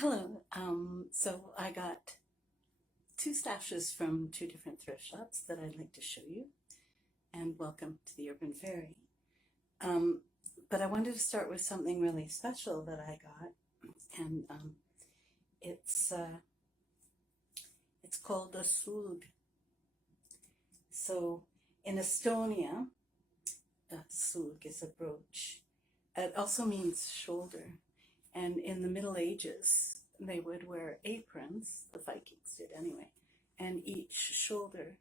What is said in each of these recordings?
Hello. So I got two stashes from two different thrift shops that I'd like to show you, and welcome to the Urban Fairy. Um, but I wanted to start with something really special that I got, and it's uh, it's called a sulg. So in Estonia, a sulg is a brooch. It also means shoulder, and in the Middle Ages, they would wear aprons. The Vikings did anyway, and each shoulder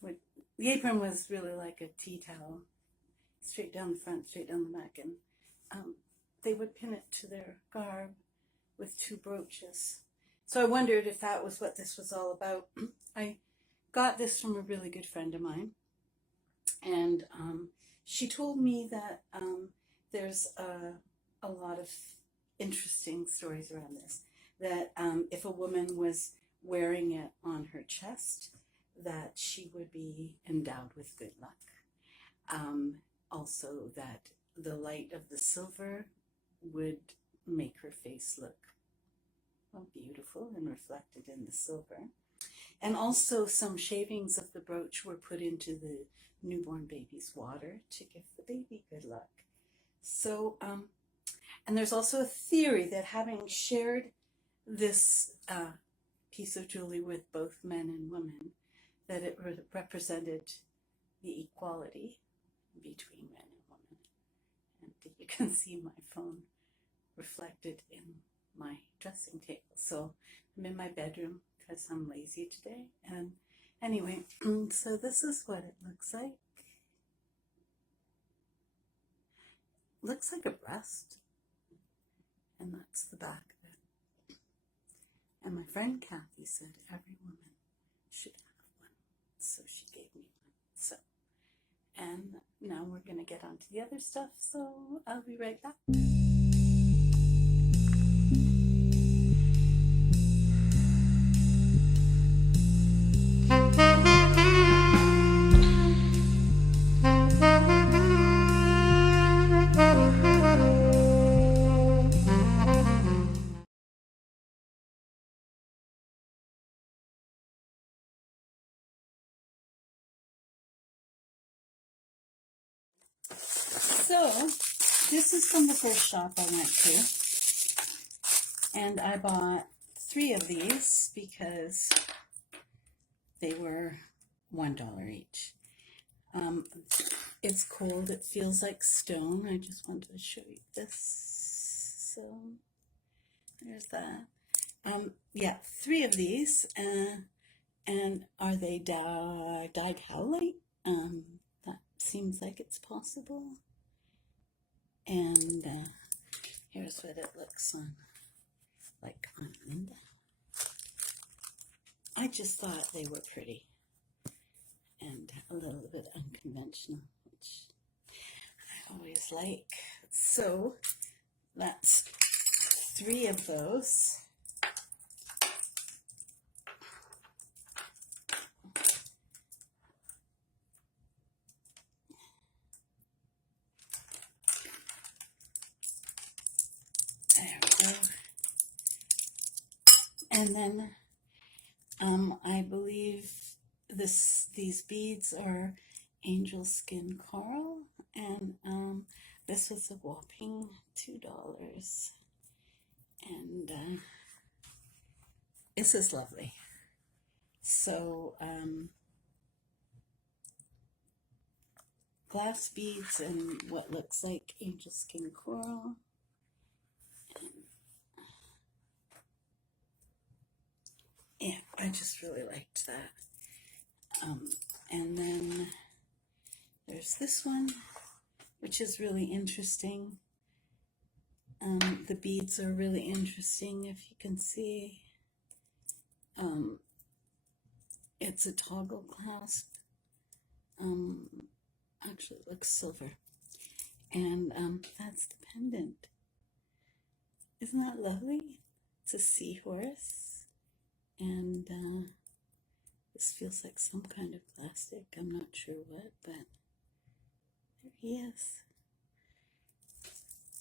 would. The apron was really like a tea towel, straight down the front, straight down the back, and they would pin it to their garb with two brooches. So I wondered if that was what this was all about. I got this from a really good friend of mine, and she told me that there's a lot of interesting stories around this. That if a woman was wearing it on her chest, that she would be endowed with good luck. Also, that the light of the silver would make her face look beautiful and reflected in the silver. And also, some shavings of the brooch were put into the newborn baby's water to give the baby good luck. So, and there's also a theory that having shared this piece of jewelry with both men and women, that it represented the equality between men and women. And you can see my phone reflected in my dressing table. So I'm in my bedroom because I'm lazy today. And anyway, so this is what it looks like. Looks like a breast. And that's the back of it. And my friend Kathy said every woman should have one. So she gave me one. So, and now we're going to get on to the other stuff. So I'll be right back. So, this is from the first shop I went to, and I bought 3 of these because they were $1 each. It's cold, it feels like stone. I just wanted to show you this. So, there's that. Yeah, 3 of these, and are they dyed howlite? That seems like it's possible. And here's what it looks like on Linda. I just thought they were pretty and a little bit unconventional, which I always like. So that's 3 of those. There we go. And then I believe these beads are angel skin coral, and this was a whopping $2. And this is lovely. So glass beads and what looks like angel skin coral. Yeah, I just really liked that. And then there's this one, which is really interesting. The beads are really interesting, if you can see. It's a toggle clasp. Actually, it looks silver. And that's the pendant. Isn't that lovely? It's a seahorse. And this feels like some kind of plastic. I'm not sure what, but there he is.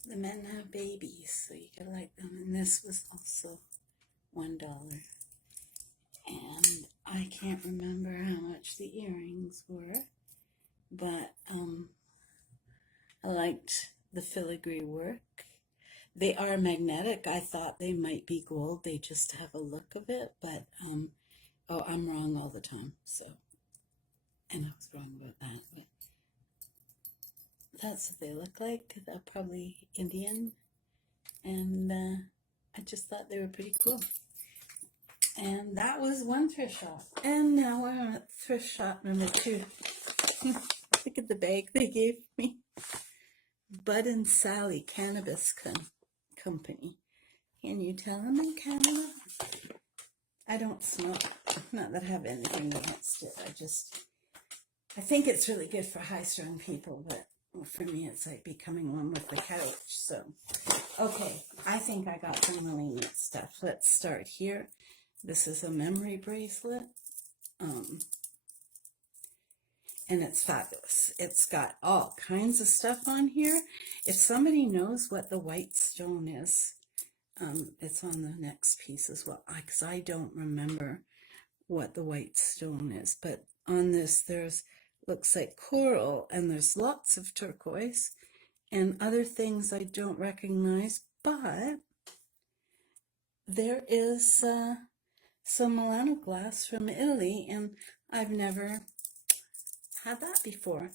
The men have babies, so you gotta like them. And this was also $1. And I can't remember how much the earrings were, but I liked the filigree work. They are magnetic. I thought they might be gold. They just have a look of it, but oh, I'm wrong all the time. So, and I was wrong about that. But that's what they look like. They're probably Indian, and I just thought they were pretty cool. And that was one thrift shop. And now we're on thrift shop number 2. Look at the bag they gave me. Bud and Sally Cannabis Company. Can you tell I'm in Canada? I don't smoke. Not that I have anything against it. I think it's really good for high-strung people, but for me it's like becoming one with the couch. So, okay, I think I got some really neat stuff. Let's start here. This is a memory bracelet. And it's fabulous. It's got all kinds of stuff on here. If somebody knows what the white stone is, it's on the next piece as well, because I don't remember what the white stone is. But on this, looks like coral, and there's lots of turquoise and other things I don't recognize, but there is some Milano glass from Italy, and I've never had that before.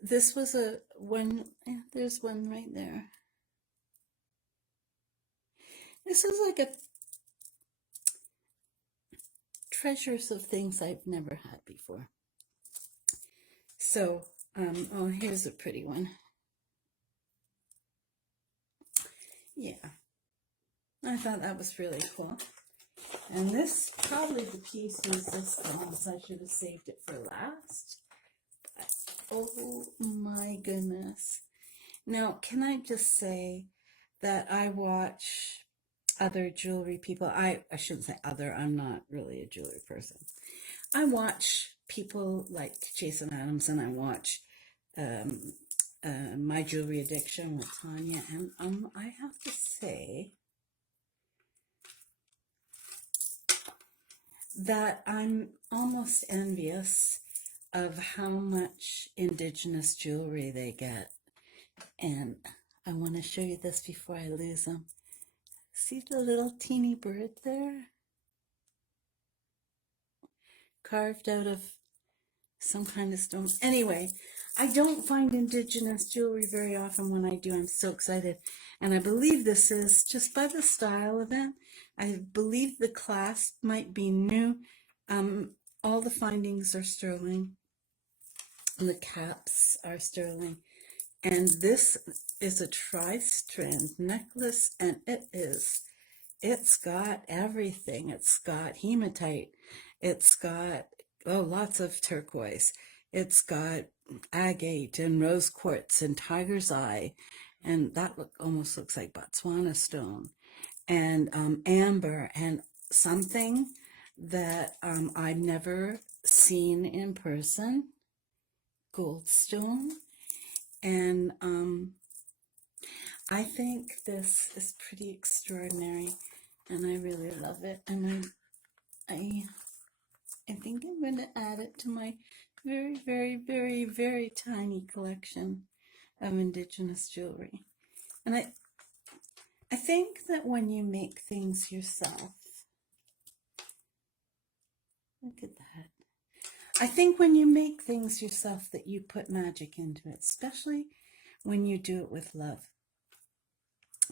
This was there's one right there. This is like a treasures of things I've never had before. So, oh, here's a pretty one. Yeah, I thought that was really cool. And this, probably the piece was this one, so I should have saved it for last. But, oh my goodness. Now, can I just say that I watch other jewelry people. I shouldn't say other, I'm not really a jewelry person. I watch people like Jason Adams, and I watch My Jewelry Addiction with Tanya, and I have to say that I'm almost envious of how much indigenous jewelry they get. And I want to show you this before I lose them. See the little teeny bird there? Carved out of some kind of stone. Anyway, I don't find indigenous jewelry very often. When I do, I'm so excited. And I believe this is, just by the style of it, I believe the clasp might be new. All the findings are sterling. The caps are sterling. And this is a tri-strand necklace, and it's got everything. It's got hematite. It's got, lots of turquoise. It's got agate and rose quartz and tiger's eye. And that almost looks like Botswana stone. And amber, and something that I've never seen in person, goldstone. And I think this is pretty extraordinary, and I really love it. And I think I'm going to add it to my very, very, very, very tiny collection of indigenous jewelry. And I think that when you make things yourself, look at that. I think when you make things yourself that you put magic into it, especially when you do it with love.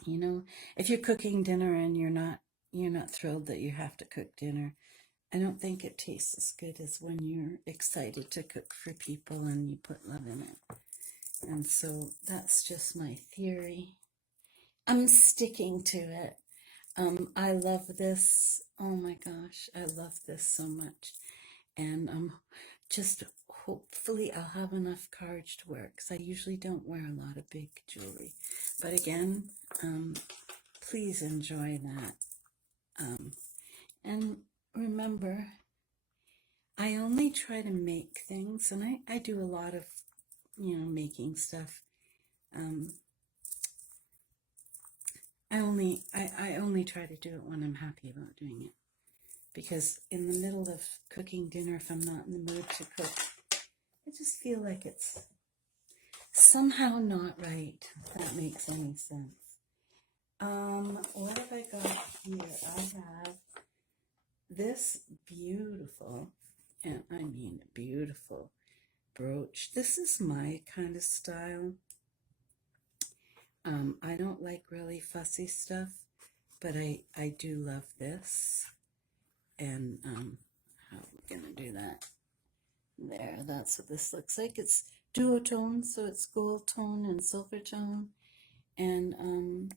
You know, if you're cooking dinner and you're not thrilled that you have to cook dinner, I don't think it tastes as good as when you're excited to cook for people and you put love in it. And so that's just my theory. I'm sticking to it. I love this. Oh my gosh, I love this so much. And just hopefully I'll have enough courage to wear it, because I usually don't wear a lot of big jewelry. But again, please enjoy that. And remember, I only try to make things, and I do a lot of, making stuff. I only try to do it when I'm happy about doing it. Because in the middle of cooking dinner, if I'm not in the mood to cook, I just feel like it's somehow not right, if that makes any sense. What have I got here? I have this beautiful, and I mean beautiful, brooch. This is my kind of style. I don't like really fussy stuff, but I do love this. And how are we gonna do that? There, that's what this looks like. It's duotone, so it's gold tone and silver tone. And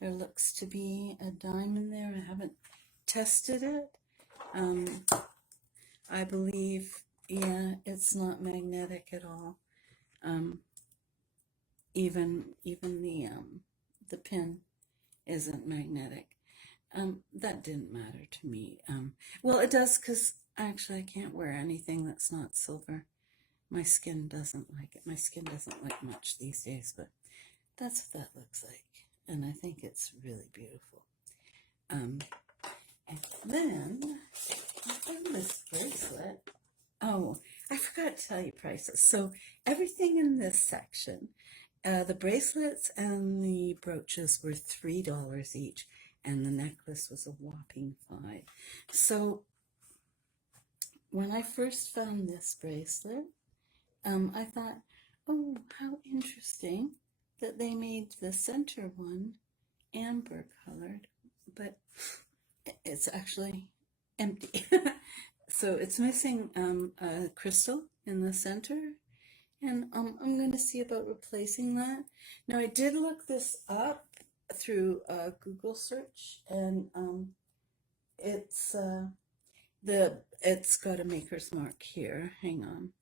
there looks to be a diamond there. I haven't tested it. I believe, yeah, it's not magnetic at all. Even the pin isn't magnetic. That didn't matter to me. Well, it does, because actually I can't wear anything that's not silver. My skin doesn't like it. My skin doesn't like much these days, but that's what that looks like. And I think it's really beautiful. And then I found this bracelet. Oh, I forgot to tell you prices. So everything in this section, the bracelets and the brooches were $3 each, and the necklace was a whopping $5. So when I first found this bracelet, I thought, oh, how interesting that they made the center one amber colored, but it's actually empty. So it's missing a crystal in the center, and I'm going to see about replacing that. Now, I did look this up through a Google search, and it's got a maker's mark here. Hang on.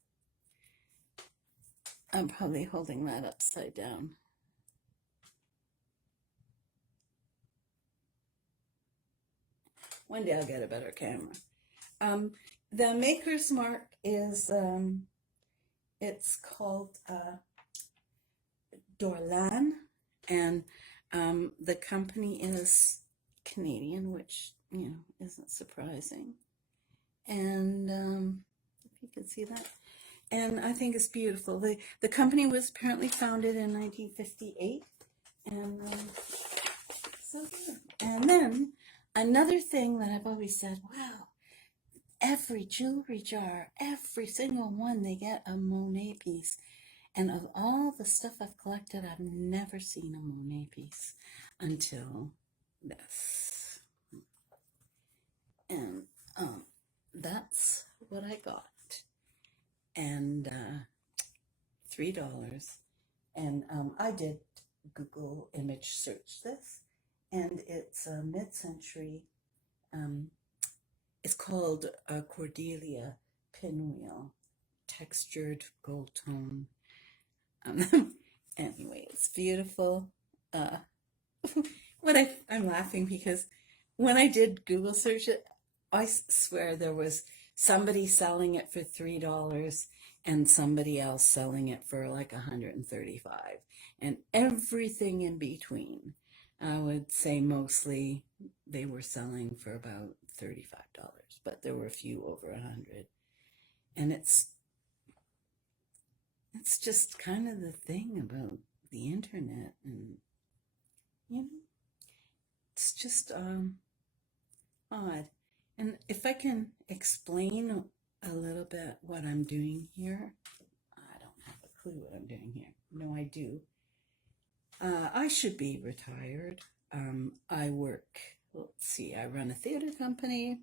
I'm probably holding that upside down. One day I'll get a better camera. The maker's mark is, it's called Dorlan, and the company is Canadian, which, isn't surprising. And if you can see that. And I think it's beautiful. The company was apparently founded in 1958. And so good. And then another thing that I've always said, wow, every jewelry jar, every single one, they get a Monet piece. And of all the stuff I've collected, I've never seen a Monet piece until this. And that's what I got. And $3. And I did Google image search this, and it's a mid-century, it's called a Cordelia pinwheel, textured gold tone. Anyway, it's beautiful. I'm laughing because when I did Google search it, I swear there was somebody selling it for $3 and somebody else selling it for like $135, and everything in between. I would say mostly they were selling for about $35, but there were a few over $100. And it's just kind of the thing about the internet, and it's just odd. And if I can explain a little bit what I'm doing here, I don't have a clue what I'm doing here. No, I do. I should be retired. I work, let's see, I run a theater company.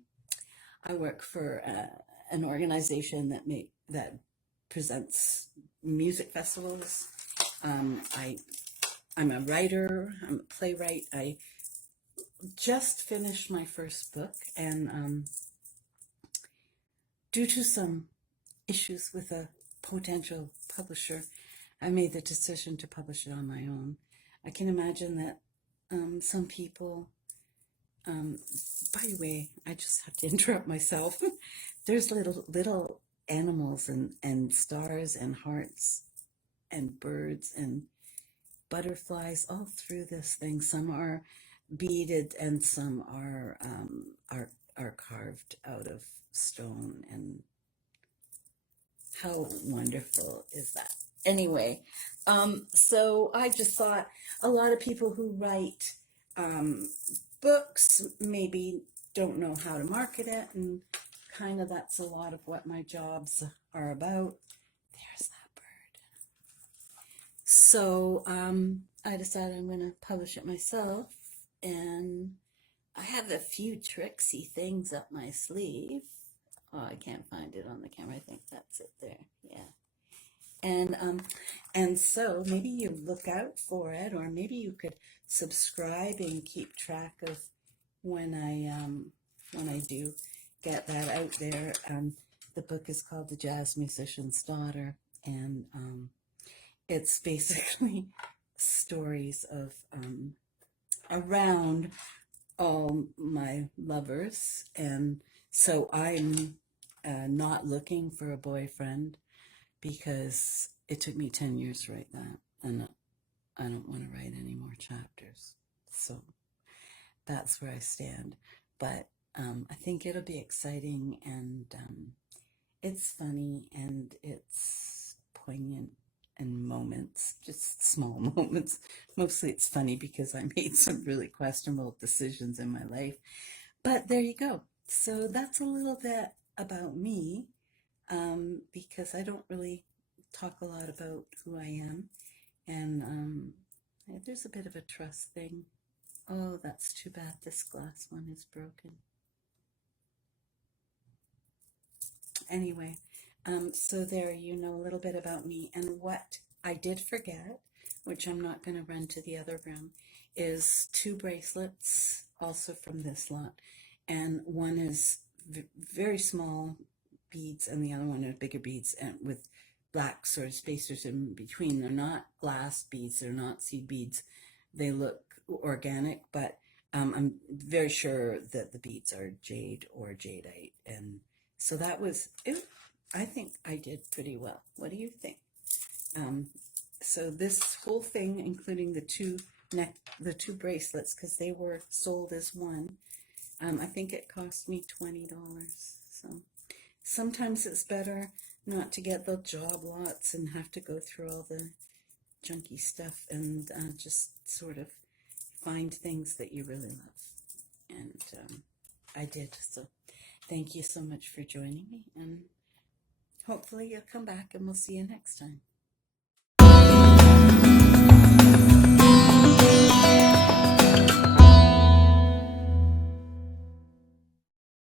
I work for an organization that presents music festivals. I'm a writer. I'm a playwright. I just finished my first book, and due to some issues with a potential publisher, I made the decision to publish it on my own. I can imagine that some people, by the way, I just have to interrupt myself. There's little animals and stars and hearts and birds, and butterflies all through this thing. Some are beaded and some are carved out of stone. And how wonderful is that? Anyway, so I just thought a lot of people who write books maybe don't know how to market it, and kind of that's a lot of what my jobs are about. There's that bird. So I decided I'm going to publish it myself, and I have a few tricksy things up my sleeve. Oh, I can't find it on the camera. I think that's it there. Yeah. And so maybe you look out for it, or maybe you could subscribe and keep track of when I do get that out there. The book is called The Jazz Musician's Daughter, and it's basically stories of around all my lovers. And so I'm not looking for a boyfriend, because it took me 10 years to write that, and I don't want to write any more chapters. So that's where I stand. But I think it'll be exciting, and it's funny, and it's poignant in moments, just small moments. Mostly it's funny because I made some really questionable decisions in my life. But there you go. So that's a little bit about me. Because I don't really talk a lot about who I am, and there's a bit of a trust thing. Oh, that's too bad. This glass one is broken. Anyway, so there you know a little bit about me. And what I did forget, which I'm not going to run to the other room, is 2 bracelets, also from this lot. And one is very small beads, and the other one are bigger beads, and with black sort of spacers in between. They're not glass beads, they're not seed beads. They look organic, but I'm very sure that the beads are jade or jadeite. And so that was it. I think I did pretty well. What do you think? So this whole thing, including the two bracelets, because they were sold as one, I think it cost me $20. So sometimes it's better not to get the job lots and have to go through all the junky stuff, and just sort of find things that you really love. And I did. So thank you so much for joining me, and hopefully you'll come back and we'll see you next time.